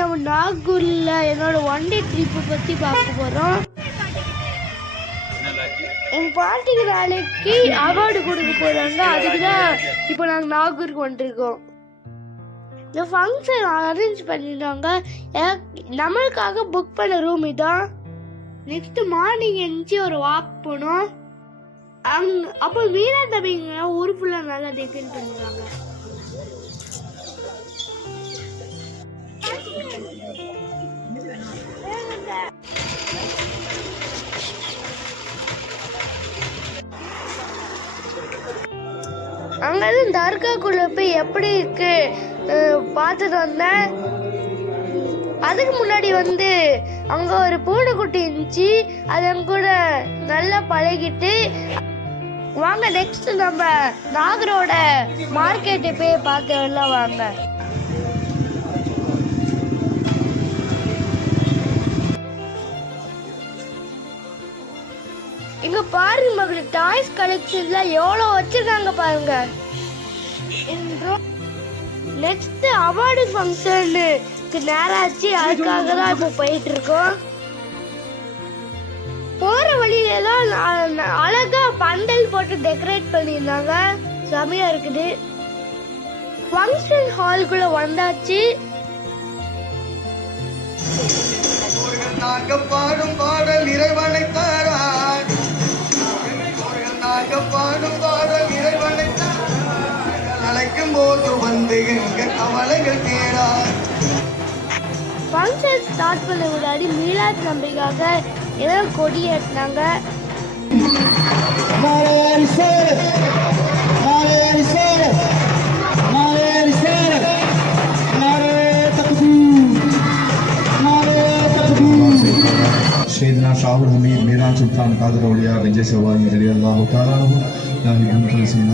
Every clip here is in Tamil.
நம்ம நாகூர்ல என்னோட ஒன் டே ட்ரிப்பை பற்றி பார்க்க போகிறோம். எங்கள் பாட்டிக்கு நாளைக்கு அவார்டு கொடுக்க போகிறாங்க. அதுக்கு தான் இப்போ நாங்கள் நாகூருக்கு வந்துருக்கோம். இந்த ஃபங்க்ஷன் அரேஞ்ச் பண்ணிட்டாங்க. நம்மளுக்காக புக் பண்ண ரூம் இதான். நெக்ஸ்ட் மார்னிங் எழுந்துச்சி ஒரு வாக் போனோம். அப்போ வீரா தம்பிங்க ஊர் ஃபுல்லாக நல்லா டெக்கரேட் பண்ணிடுறாங்க. அங்கிருந்து தர்காக்குள்ள போய் எப்படி இருக்கு பார்த்துட்டு வந்தேன். அதுக்கு முன்னாடி அங்க ஒரு பூனைக்குட்டி இருந்துச்சு. அது எங்க கூட நல்லா பழகிட்டு வாங்க நெக்ஸ்ட் நம்ம நாகரோட மார்க்கெட்டை போய் பார்த்து எல்லாம் வாங்க. இங்க பாருங்க மகளுக்கு டாய்ஸ் கலெக்ஷன்ல எவ்வளோ வச்சிருக்காங்க பாருங்க. நெக்ஸ்ட் அவார்டு ஃபங்க்ஷனுக்கு நேராச்சு. அதுக்காக தான் இப்போ போயிட்டு இருக்கோம். போற வழியிலாம் அழகா பந்தல் போட்டு டெக்கரேட் பண்ணியிருந்தாங்க. செமையா இருக்குது. ஃபங்க்ஷன் ஹால்குள்ள வந்தாச்சு. பாடும் பாடல் இறைவனை தாரான். பாடும் பாடல் இறைவனை அழைக்கும் போது வந்து எங்க கவலைகள் தேரான். ஃபங்க்ஷன் ஸ்டார்ட் பண்ண முன்னாடி மீலாத் நம்பிக்காக ஏதோ கொடி ஏற்றினாங்க. سيدنا شعب الحميد ميران سلطان قادر اولياء بنجي سواني رضي الله تعالى عنه يعني مخلصين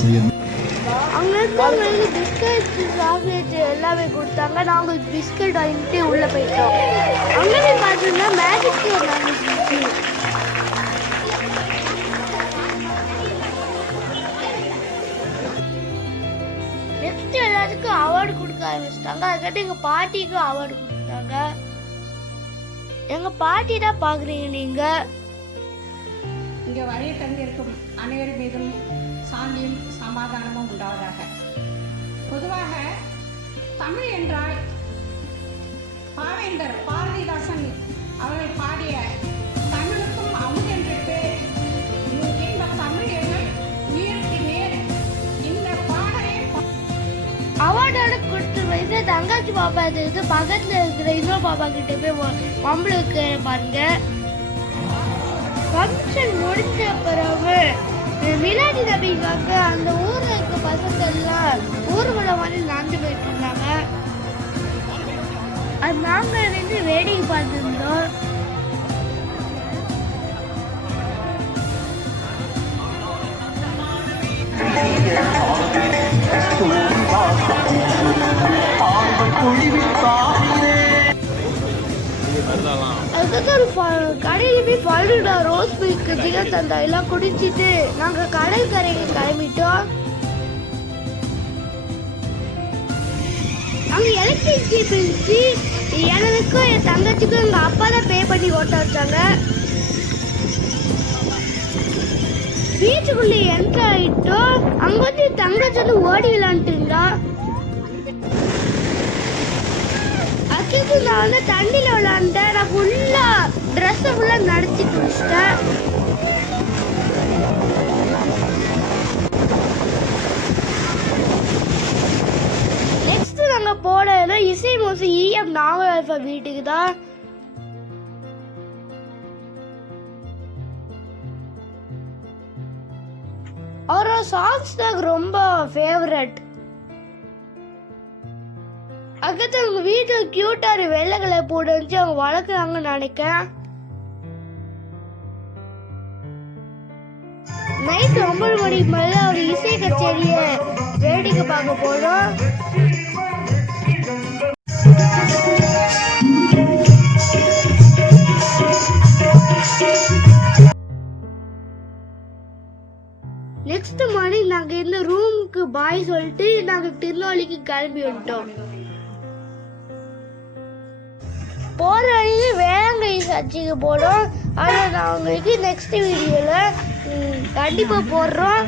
سيدنا அங்க இருக்கவங்களுக்கு பிஸ்கட் சாக்லேட் எல்லாமே கொடுத்தாங்க. நாங்கள் பிஸ்கட் வாங்கிட்டு உள்ள போயிட்டோம். அங்கே பார்த்தீங்கன்னா மேஜிக் நடந்துச்சு. நெக்ஸ்ட் எல்லாத்துக்கும் அவார்டு கொடுக்க ஆரம்பிச்சிட்டாங்க. அதுக்காட்டி எங்க பாட்டிக்கு அவார்டு கொடுத்தாங்க. எங்க பாட்டி தான் பாக்குறீங்க நீங்க. இங்க வரைய தந்திருக்கும் அனைவர் மீதும் சாந்தியும் சமாதானமும் உண்டாவதாக. பொதுவாக தமிழ் என்றால் பாவேந்தர் பாரதிதாசன் அவர்கள் பாடிய தமிழுக்கும் அமுது என்று பேர். இந்த தமிழ் எங்கள் உயிருக்கு நேர். இந்த பாடலை அவார்டோட கொடுத்து வைத்து தங்காச்சி பாப்பா இது பக்கத்துல இருக்கிற இன்னொரு பாப்பா கிட்ட போய் மம்பளுக்கு பாருங்க. ஃபங்க்ஷன் முடிச்ச பிறகு மிலாடி நபிக்காக அந்த ஊர்ல இருக்க பசங்க எல்லாம் ஊர்வலம் மாதிரி நடந்து போயிட்டு இருந்தாங்க. அது நாங்க வேடிக்கை பார்த்துருந்தோம். அதுக்கப்புறம் கடையில போய் ஃபல்லுடா ரோஸ் மில்க் ஜிகர்தண்டா எல்லாம் குடிச்சிட்டு நாங்க கடல் கரைக்கு கிளம்பிட்டோம். அங்க எலக்ட்ரிசிட்டி பிரிச்சு எனக்கும் என் தங்கச்சிக்கும் எங்க அப்பா தான் பே பண்ணி ஓட்ட வச்சாங்க. பீச்சுக்குள்ள என்ட்ரு ஆயிட்டோம். அங்க தங்கச்சி ஓடி விளாண்டுட்டு இருந்தா. நான் தண்ணியில விளாண்டேன். நான் ஃபுல்லா ட்ரெஸ் ஃபுல்லா நடிச்சு குடிச்சிட்டேன். நெக்ஸ்ட் நாங்க போனது இசை மோசி EM நாகராஜா வீட்டுக்கு தான். அவரோட சாங்ஸ் தான் ரொம்ப ஃபேவரட். அதுக்கு அவங்க வீட்டு கியூட்டா வெள்ளை கலர் போட்டு வச்சு அவங்க வளர்க்குறாங்கன்னு நினைக்கிறேன். நைட் 9 மணிக்கு மேல ஒரு இசை கச்சேரிய வேடிக்கை பார்க்க போறோம். நெக்ஸ்ட் மார்னிங் நாங்க இந்த ரூமுக்கு பாய் பாய் சொல்லிட்டு நாங்கள் திருநெல்வேலிக்கு கிளம்பி வந்துட்டோம். போகிற வழியில் வேளாங்கண்ணி சர்ச்சுக்கு போனோம். ஆனால் நான் உங்களுக்கு நெக்ஸ்ட் வீடியோவில் கண்டிப்பாக போடுறோம்.